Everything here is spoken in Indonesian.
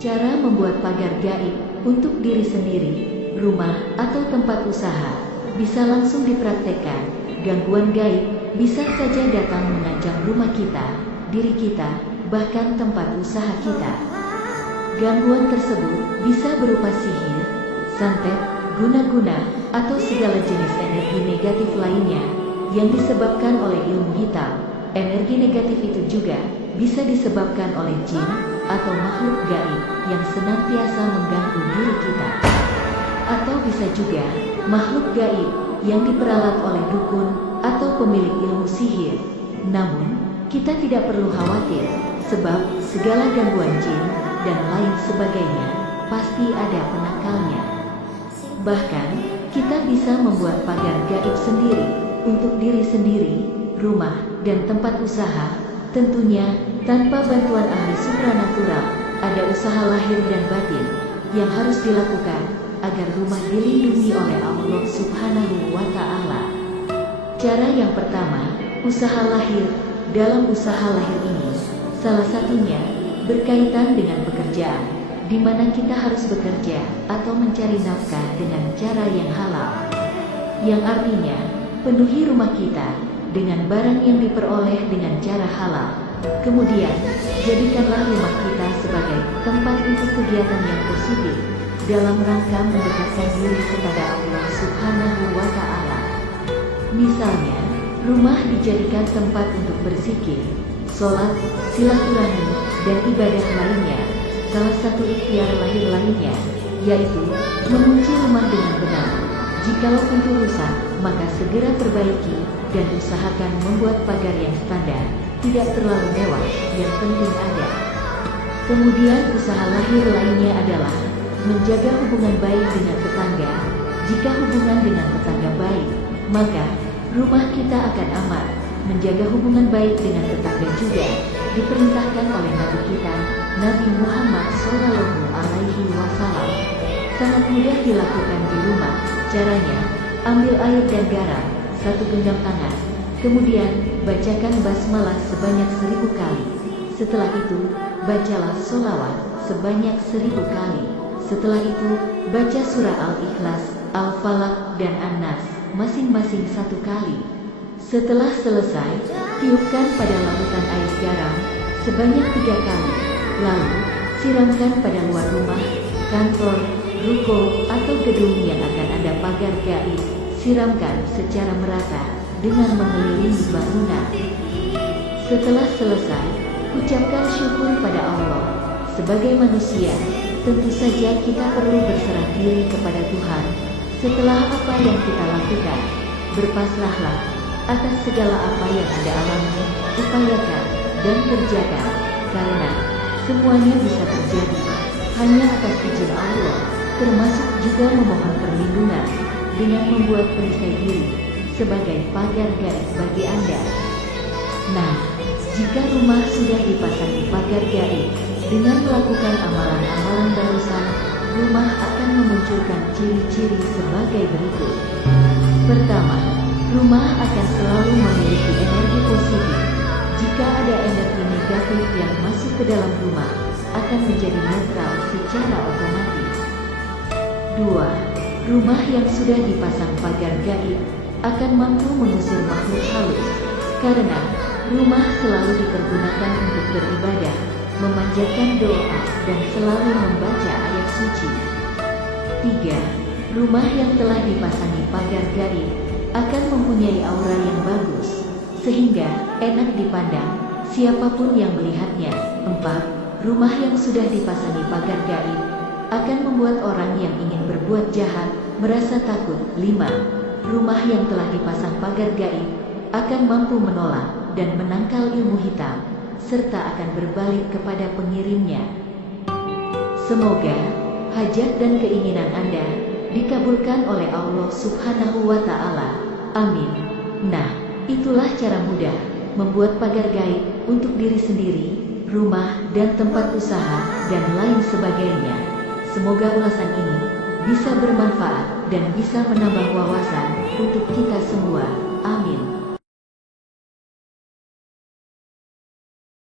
Cara membuat pagar gaib untuk diri sendiri, rumah, atau tempat usaha bisa langsung dipraktekkan. Gangguan gaib bisa saja datang mengancam rumah kita, diri kita, bahkan tempat usaha kita. Gangguan tersebut bisa berupa sihir, santet, guna-guna, atau segala jenis energi negatif lainnya yang disebabkan oleh ilmu hitam. Energi negatif itu juga bisa disebabkan oleh jin atau makhluk gaib yang senantiasa mengganggu diri kita. Atau bisa juga makhluk gaib yang diperalat oleh dukun atau pemilik ilmu sihir. Namun, kita tidak perlu khawatir, sebab segala gangguan jin dan lain sebagainya pasti ada penakalnya. Bahkan, kita bisa membuat pagar gaib sendiri untuk diri sendiri, rumah, dan tempat usaha, tentunya tanpa bantuan ahli supranatural. Ada usaha lahir dan batin yang harus dilakukan agar rumah dilindungi oleh Allah Subhanahu wa Ta'ala. Cara yang pertama, usaha lahir. Dalam usaha lahir ini, salah satunya berkaitan dengan pekerjaan, di mana kita harus bekerja atau mencari nafkah dengan cara yang halal. Yang artinya, penuhi rumah kita dengan barang yang diperoleh dengan cara halal. Kemudian, jadikanlah rumah kita sebagai tempat untuk kegiatan yang positif dalam rangka mendekatkan diri kepada Allah Subhanahu wa Ta'ala. Misalnya, rumah dijadikan tempat untuk berzikir, sholat, silaturahmi, dan ibadah lainnya. Salah satu ikhtiar lahir lainnya, yaitu mengunci rumah dengan benar. Jikalau pintu rusak, maka segera perbaiki dan usahakan membuat pagar yang standar, tidak terlalu mewah, yang penting ada. Kemudian usaha lahir lainnya adalah menjaga hubungan baik dengan tetangga. Jika hubungan dengan tetangga baik, maka rumah kita akan aman. Menjaga hubungan baik dengan tetangga juga diperintahkan oleh Nabi kita, Nabi Muhammad SAW. Sangat mudah dilakukan di rumah. Caranya, ambil air dan garam 1 genggam tangan. Kemudian, bacakan basmalah sebanyak 1000 kali. Setelah itu, bacalah sholawat sebanyak 1000 kali. Setelah itu, baca surah Al-Ikhlas, Al-Falaq, dan An-Nas masing-masing 1 kali. Setelah selesai, tiupkan pada larutan air garam sebanyak 3 kali. Lalu, siramkan pada luar rumah, kantor, ruko, atau gedung yang akan ada pagar gaib. Siramkan secara merata dengan mengelilingi bangunan. Setelah selesai, ucapkan syukur pada Allah. Sebagai manusia, tentu saja kita perlu berserah diri kepada Tuhan. Setelah apa yang kita lakukan, berpasrahlah atas segala apa yang Anda alami, upayakan, dan kerjakan, karena semuanya bisa terjadi hanya atas izin Allah, termasuk juga memohon perlindungan dengan membuat perisai diri sebagai pagar gaib bagi Anda. Nah, jika rumah sudah dipasangi pagar gaib, dengan melakukan amalan-amalan barusan, rumah akan memunculkan ciri-ciri sebagai berikut. Pertama, rumah akan selalu memiliki energi positif. Jika ada energi negatif yang masuk ke dalam rumah, akan menjadi netral secara otomatis. 2. Rumah yang sudah dipasang pagar gaib akan mampu mengusir makhluk halus, karena rumah selalu dipergunakan untuk beribadah, memanjatkan doa, dan selalu membaca ayat suci. 3. Rumah yang telah dipasangi pagar gaib akan mempunyai aura yang bagus, sehingga enak dipandang siapapun yang melihatnya. 4. Rumah yang sudah dipasangi pagar gaib akan membuat orang yang ingin berbuat jahat merasa takut. 5. Rumah yang telah dipasang pagar gaib akan mampu menolak dan menangkal ilmu hitam, serta akan berbalik kepada pengirimnya. Semoga hajat dan keinginan Anda dikabulkan oleh Allah Subhanahu wa Ta'ala. Amin. Nah, itulah cara mudah membuat pagar gaib untuk diri sendiri, rumah, dan tempat usaha, dan lain sebagainya. Semoga ulasan ini bisa bermanfaat dan bisa menambah wawasan untuk kita semua. Amin.